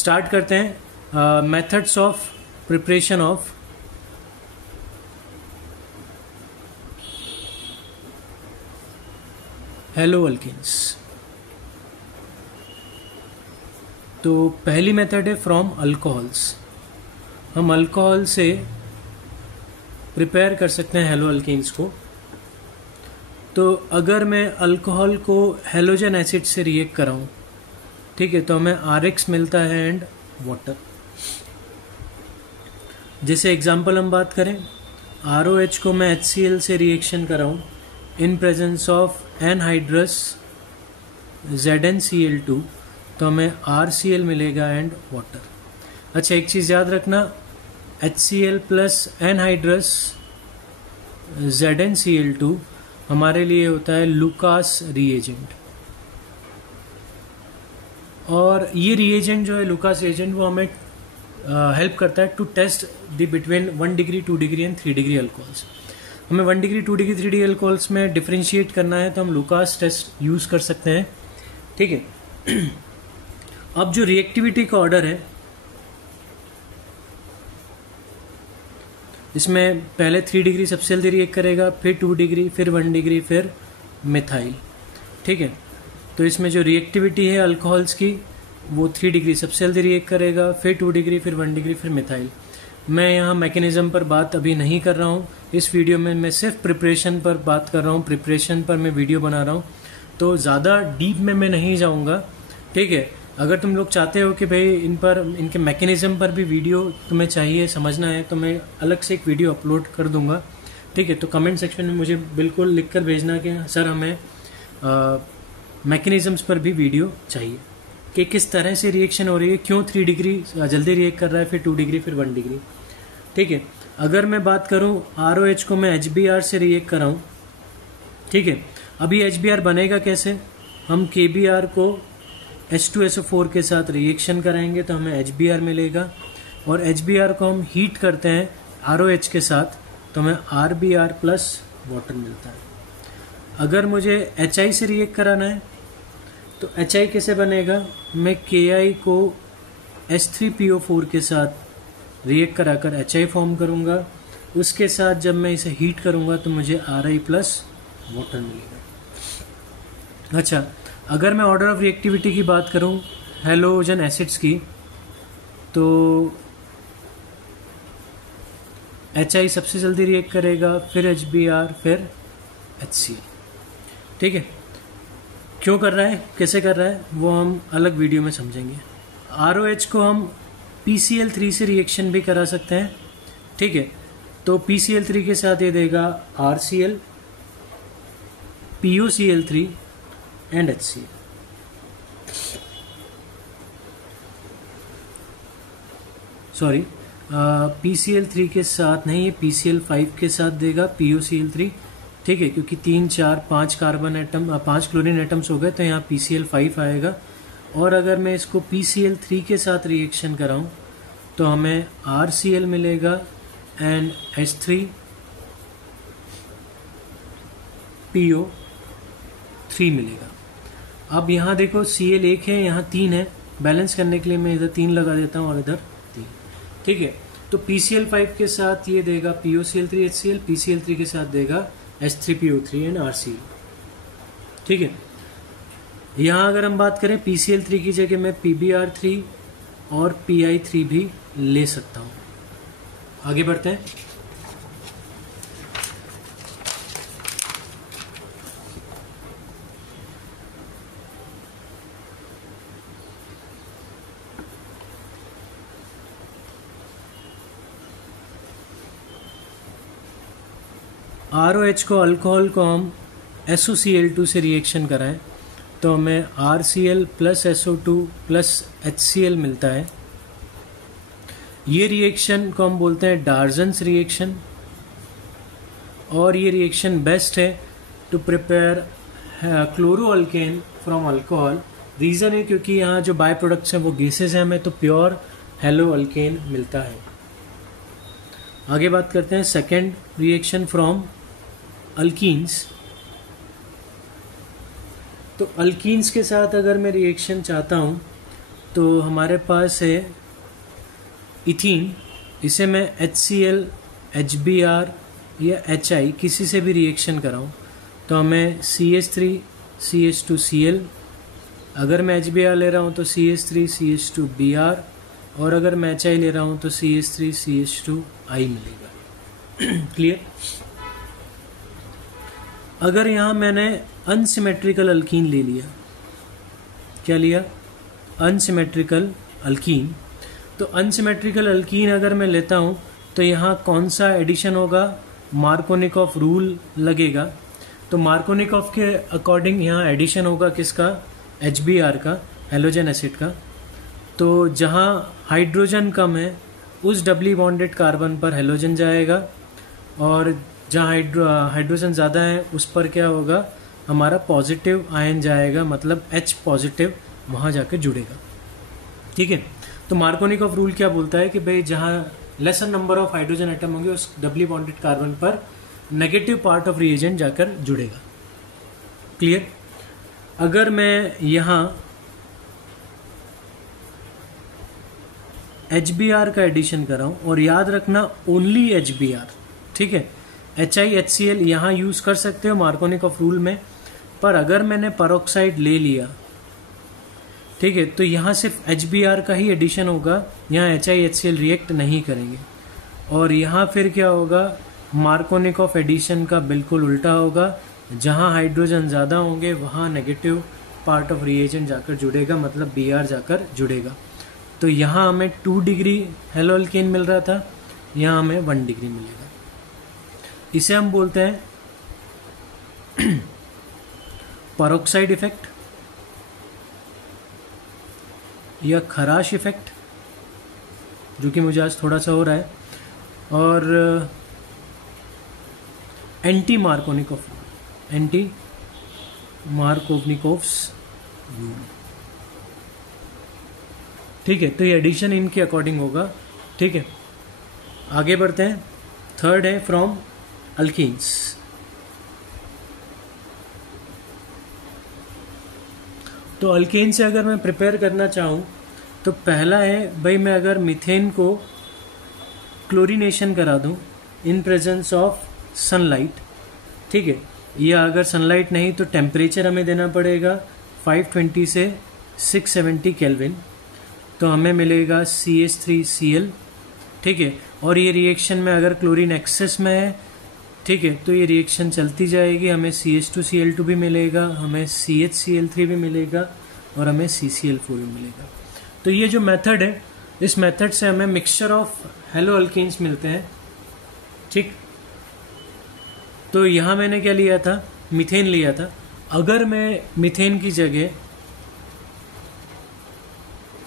Start करते हैं methods of preparation of haloalkanes. तो पहली मेथड है फ्रॉम अल्कोहल्स। हम अल्कोहल से प्रिपेयर कर सकते हैं हेलो अल्केन्स को। तो अगर मैं अल्कोहल को हेलोजन एसिड से रिएक्ट कराऊं, ठीक है, तो हमें RX मिलता है एंड वाटर। जैसे एग्जांपल हम बात करें, ROH को मैं HCl से रिएक्शन कराऊं in presence of anhydrous ZnCl2, तो हमें RCl मिलेगा एंड वाटर। अच्छा, एक चीज़ याद रखना, HCl प्लस एनहाइड्रस ZnCl2 हमारे लिए होता है लुकास रिएजेंट। और ये रिएजेंट जो है लुकास रिएजेंट, वो हमें हेल्प करता है to test the between 1 degree 2 degree and 3 degree alcohols. हमें 1 डिग्री 2 डिग्री 3 डिग्री अल्कोहल्स में डिफरेंशिएट करना है तो हम लुकास टेस्ट यूज़ कर सकते हैं, ठीक है। अब जो रिएक्टिविटी का ऑर्डर है, इसमें पहले 3 डिग्री सबसे जल्दी रिएक्ट करेगा, फिर 2 डिग्री, फिर 1 डिग्री, फिर मिथाइल, ठीक है। तो इसमें जो रिएक्टिविटी है अल्कोहल्स की, वो 3 डिग्री सबसे जल्दी रिएक्ट करेगा, फिर 2 डिग्री, फिर 1 डिग्री, फिर मिथाइल। मैं यहाँ मैकेनिज्म पर बात अभी नहीं कर रहा हूँ इस वीडियो में, मैं सिर्फ प्रिपरेशन पर बात कर रहा हूँ, प्रिपरेशन पर मैं वीडियो बना रहा हूँ, तो ज़्यादा डीप में मैं नहीं जाऊँगा, ठीक है। अगर तुम लोग चाहते हो कि भाई इन पर, इनके मैकेनिज्म पर भी वीडियो तुम्हें चाहिए, समझना है, तो मैं अलग से एक वीडियो अपलोड कर दूंगा, ठीक है। तो कमेंट सेक्शन में मुझे बिल्कुल लिख कर भेजना कि सर हमें मैकेनिज्म्स पर भी वीडियो चाहिए कि किस तरह से रिएक्शन हो रही है, क्यों 3 डिग्री जल्दी रिएक्ट कर रहा है, फिर 2 डिग्री, फिर 1 डिग्री, ठीक है। अगर मैं बात करूं ROH को मैं HBr से रिएक्ट कराऊं, ठीक है। अभी HBr बनेगा कैसे, हम KBr को H2SO4 के साथ रिएक्शन कराएंगे तो हमें HBr मिलेगा, और HBr को हम हीट करते हैं ROH के साथ तो हमें RBr प्लस वाटर मिलता है। अगर मुझे HI से रिएक्ट कराना है तो HI कैसे बनेगा, मैं KI को H3PO4 के साथ रिएक्ट कराकर HI फॉर्म करूँगा, उसके साथ जब मैं इसे हीट करूँगा तो मुझे RI प्लस वाटर मिलेगा। अच्छा, अगर मैं ऑर्डर ऑफ रिएक्टिविटी की बात करूं हेलोजन एसिड्स की, तो HI सबसे जल्दी रिएक्ट करेगा, फिर HBr, फिर HCl, ठीक है। क्यों कर रहा है, कैसे कर रहा है, वो हम अलग वीडियो में समझेंगे। ROH को हम PCl3 से रिएक्शन भी करा सकते हैं, ठीक है। तो PCl3 के साथ ये देगा RCl, POCl3 and HCl। Sorry, PCl3 के साथ नहीं, ये PCl5 के साथ देगा POCl3, ठीक है, क्योंकि 3 4 5 कार्बन एटम, 5 क्लोरीन एटम्स हो गए, तो यहाँ PCl5 आएगा। और अगर मैं इसको PCl3 के साथ रिएक्शन कराऊं तो हमें RCl मिलेगा एंड H3PO3 मिलेगा। अब यहाँ देखो Cl 1 है, यहाँ 3 है, बैलेंस करने के लिए मैं इधर 3 लगा देता हूँ और इधर 3, ठीक है। तो PCl5 के साथ ये देगा POCl3 HCl, PCl3 के साथ देगा H3PO3 एंड RCl, ठीक है। यहाँ अगर हम बात करें PCl3 की जगह मैं PBr3 और PI3 भी ले सकता हूँ। आगे बढ़ते हैं। ROH को, अल्कोहल को हम SOCl2 से रिएक्शन कराएं तो हमें RCl plus SO2 plus HCl मिलता है। ये रिएक्शन को हम बोलते हैं डार्जन्स रिएक्शन, और ये रिएक्शन बेस्ट है to prepare chloroalkane from alcohol. Reason है क्योंकि यहाँ जो बाय प्रोडक्ट्स हैं वो गैसेज हैं, हमें तो प्योर हेलो अल्केन मिलता है। आगे बात करते हैं सेकेंड रिएक्शन फ्रॉम अल्कीन्स। तो अल्कीन्स के साथ अगर मैं रिएक्शन चाहता हूँ तो हमारे पास है इथीन, इसे मैं HCl, HBr या HI किसी से भी रिएक्शन कराऊँ तो हमें CH3 CH2Cl, अगर मैं HBr ले रहा हूँ तो CH3 CH2Br, और अगर मैं HI ले रहा हूँ तो CH3 CH2I मिलेगा। क्लियर। अगर यहाँ मैंने अनसिमेट्रिकल अल्कीन ले लिया, क्या लिया? Unsymmetrical alkyne. तो अनसिमेट्रिकल अल्कीन अगर मैं लेता हूँ तो यहाँ कौन सा एडिशन होगा? मार्कोनिकॉफ रूल लगेगा। तो मार्कोनिकॉफ के अकॉर्डिंग यहाँ एडिशन होगा किसका? HBr का, हेलोजन एसिड का। तो जहाँ हाइड्रोजन कम है उस डबली बॉन्डेड कार्बन पर हेलोजन जाएगा, और जहाँ हाइड्रोजन ज़्यादा है उस पर क्या होगा? हमारा पॉजिटिव आयन जाएगा, मतलब H पॉजिटिव वहाँ जाकर जुड़ेगा। ठीक है। तो मार्कोनिकॉफ रूल क्या बोलता है कि भाई जहाँ laser number of hydrogen atom होंगे उस डबली बॉन्डेड कार्बन पर नेगेटिव पार्ट ऑफ रिएजेंट जाकर जुड़ेगा। क्लियर। अगर मैं यहाँ HBr का एडिशन कराऊं, और याद रखना ओनली HBr, ठीक है, HI HCl यहाँ यूज कर सकते हो मार्कोनिकॉफ रूल में, पर अगर मैंने पेरोक्साइड ले लिया, ठीक है, तो यहाँ सिर्फ HBr का ही एडिशन होगा, यहाँ HI HCl रिएक्ट नहीं करेंगे। और यहाँ फिर क्या होगा? मार्कोनिकॉफ एडिशन का बिल्कुल उल्टा होगा, जहाँ हाइड्रोजन ज़्यादा होंगे वहाँ नेगेटिव पार्ट ऑफ रिएजेंट जाकर जुड़ेगा, मतलब Br जाकर जुड़ेगा। तो यहाँ हमें 2 डिग्री हेलो अल्केन मिल रहा था, यहाँ हमें 1 डिग्री मिलेगा। इसे हम बोलते हैं पेरोक्साइड इफेक्ट या खराश इफेक्ट, जो कि मुझे आज थोड़ा सा हो रहा है, और एंटी मार्कोनिकॉफ रूल। ठीक है। तो ये एडिशन इनके अकॉर्डिंग होगा। ठीक है, आगे बढ़ते हैं। थर्ड है फ्रॉम अल्कीन्स। तो अल्केन से अगर मैं प्रिपेयर करना चाहूँ तो पहला है भाई, मैं अगर मीथेन को क्लोरीनेशन करा दूँ इन प्रेजेंस ऑफ सनलाइट, ठीक है, या अगर सनलाइट नहीं तो टेम्परेचर हमें देना पड़ेगा 520 से 670 केल्विन, तो हमें मिलेगा CH3Cl। ठीक है, और ये रिएक्शन में अगर क्लोरीन एक्सेस में है, ठीक है, तो ये रिएक्शन चलती जाएगी, हमें CH2Cl2 भी मिलेगा, हमें CHCl3 भी मिलेगा, और हमें CCl4 भी मिलेगा। तो ये जो मेथड है, इस मेथड से हमें मिक्सचर ऑफ हेलो अल्केन्स मिलते हैं। ठीक, तो यहाँ मैंने क्या लिया था? मीथेन लिया था। अगर मैं मीथेन की जगह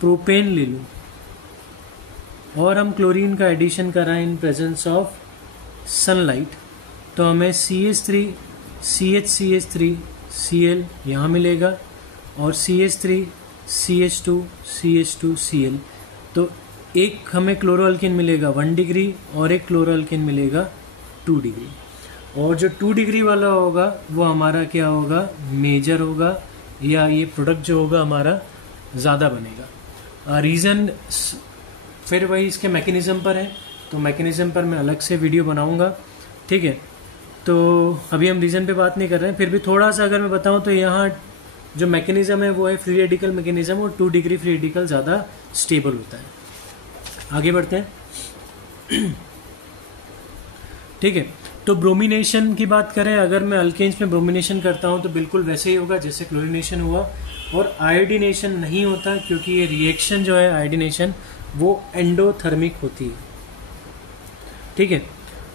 प्रोपेन ले लूँ और हम क्लोरीन का एडिशन कराएं इन प्रेजेंस ऑफ सनलाइट, तो हमें CH3 CH3Cl यहाँ मिलेगा, और CH3 CH2 CH2Cl। तो एक हमें क्लोरोअल्केन मिलेगा 1 डिग्री और एक क्लोरोअल्केन मिलेगा 2 डिग्री। और जो 2 डिग्री वाला होगा वो हमारा क्या होगा? मेजर होगा, या ये प्रोडक्ट जो होगा हमारा ज़्यादा बनेगा। रीज़न फिर वही इसके मैकेनिज़्म पर है, तो मैकेनिज़्म पर मैं अलग से वीडियो बनाऊंगा। ठीक है, तो अभी हम रीज़न पे बात नहीं कर रहे हैं। फिर भी थोड़ा सा अगर मैं बताऊं तो यहाँ जो मैकेनिज़्म है वो है फ्री रेडिकल मैकेनिज़्म, और 2 डिग्री फ्री रेडिकल ज़्यादा स्टेबल होता है। आगे बढ़ते हैं। ठीक है, तो ब्रोमिनेशन की बात करें, अगर मैं अल्केन्स में ब्रोमिनेशन करता हूं तो बिल्कुल वैसे ही होगा जैसे क्लोरीनेशन हुआ, और आयोडीनेशन नहीं होता, क्योंकि ये रिएक्शन जो है आयोडीनेशन वो एंडोथर्मिक होती है। ठीक है,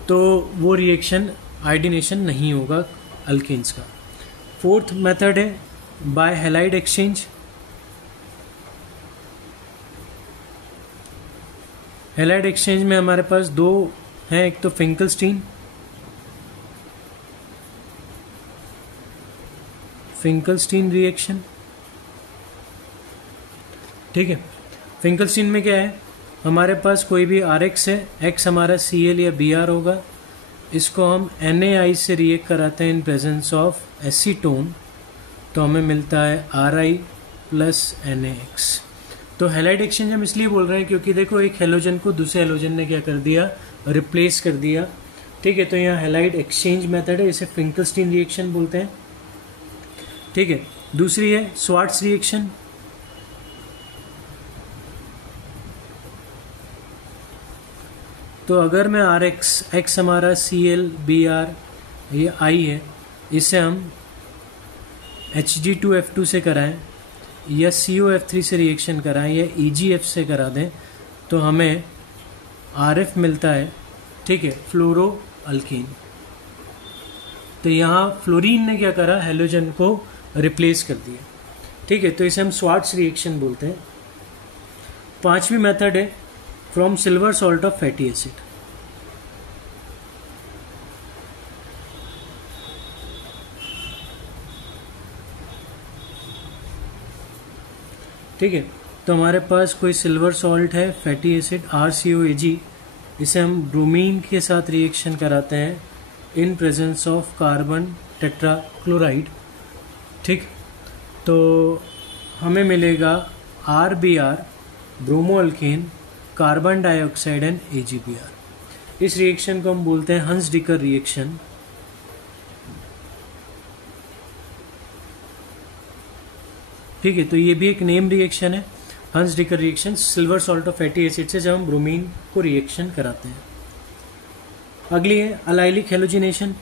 तो वो रिएक्शन आयोडीनेशन नहीं होगा अल्केन्स का। फोर्थ मेथड है by halide exchange. Halide exchange में हमारे पास 2 हैं, एक तो फिंकलस्टीन रिएक्शन। ठीक है, फिंकलस्टीन में क्या है? हमारे पास कोई भी RX है, X हमारा Cl या Br होगा, इसको हम NaI से रिएक्ट कराते हैं इन प्रेजेंस ऑफ एसीटोन, तो हमें मिलता है Ri प्लस NaX। तो हैलाइड एक्सचेंज हम इसलिए बोल रहे हैं क्योंकि देखो एक हेलोजन को दूसरे हेलोजन ने क्या कर दिया, रिप्लेस कर दिया। ठीक है, तो यहाँ हैलाइड एक्सचेंज मेथड है, इसे फिंकलस्टीन रिएक्शन बोलते हैं। ठीक है, दूसरी है स्वार्ट्स रिएक्शन। तो अगर मैं आर एक्स हमारा ClBr ये आई है, इसे हम Hg2F2 से कराएं या COF3 से रिएक्शन कराएं या EgF से करा दें तो हमें RF मिलता है। ठीक है, फ्लोरो अल्कीन। तो यहाँ फ्लोरीन ने क्या करा, हेलोजन को रिप्लेस कर दिया। ठीक है, तो इसे हम स्वार्ट्स रिएक्शन बोलते हैं। पांचवी मेथड है from silver salt of fatty acid. ठीक है, तो हमारे पास कोई सिल्वर सॉल्ट है, फैटी एसिड RCOAg, इसे हम ब्रोमीन के साथ रिएक्शन कराते हैं इन प्रेजेंस ऑफ कार्बन टेट्राक्लोराइड। ठीक, तो हमें मिलेगा RBr bromo alkane, carbon dioxide and AgBr। इस रिएक्शन को हम बोलते हैं हंस डिकर रिएक्शन। ठीक है, तो ये भी एक नेम रिएक्शन है, Hunsdiecker reaction, silver salt of fatty acid से जब हम ब्रोमीन को रिएक्शन कराते हैं। अगली है अलाइलिक हेलोजिनेशन।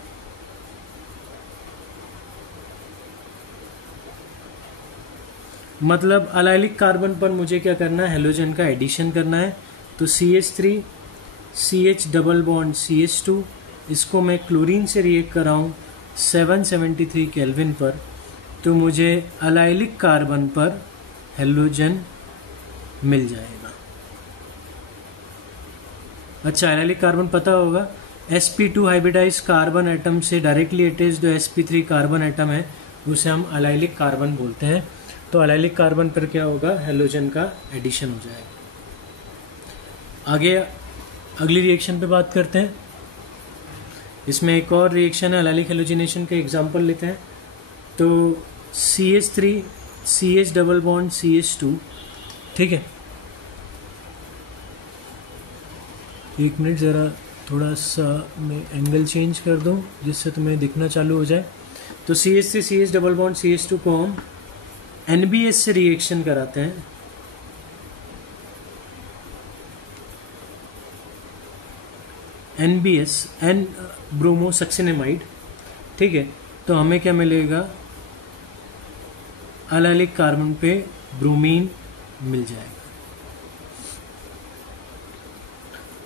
मतलब अलाइलिक कार्बन पर मुझे क्या करना है, हेलोजन का एडिशन करना है। तो CH3 CH double bond CH2, इसको मैं क्लोरीन से रिएक्ट कराऊं 773 केल्विन पर, तो मुझे अलाइलिक कार्बन पर हेलोजन मिल जाएगा। अच्छा, अलाइलिक कार्बन पता होगा, sp2 हाइब्रिडाइज कार्बन एटम से डायरेक्टली अटैच्ड जो sp3 कार्बन एटम है उसे हम अलाइलिक कार्बन बोलते हैं। तो अलाइलिक कार्बन पर क्या होगा, हेलोजन का एडिशन हो जाएगा। आगे अगली रिएक्शन पे बात करते हैं। इसमें एक और रिएक्शन है अलाइलिक हेलोजिनेशन के, एग्जांपल लेते हैं। तो CH3 CH double bond CH2। ठीक है, एक मिनट, ज़रा थोड़ा सा मैं एंगल चेंज कर दूं जिससे तुम्हें दिखना चालू हो जाए। तो CH3 CH double bond CH2 को हम NBS से रिएक्शन कराते हैं। NBS N bromo succinimide. ठीक है, तो हमें क्या मिलेगा, अलाइलिक कार्बन पे ब्रोमीन मिल जाएगा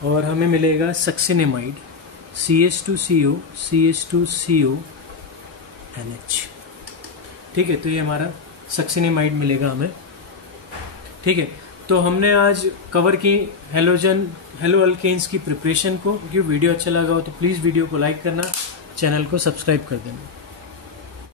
और हमें मिलेगा सक्सिनेमाइड CH2CO CH2CO NH। ठीक है, तो ये हमारा सक्सिनेमाइड मिलेगा हमें। ठीक है, तो हमने आज कवर की हेलो अल्केन्स की प्रिपरेशन को। क्योंकि वीडियो अच्छा लगा हो तो प्लीज़ वीडियो को लाइक करना, चैनल को सब्सक्राइब कर देना।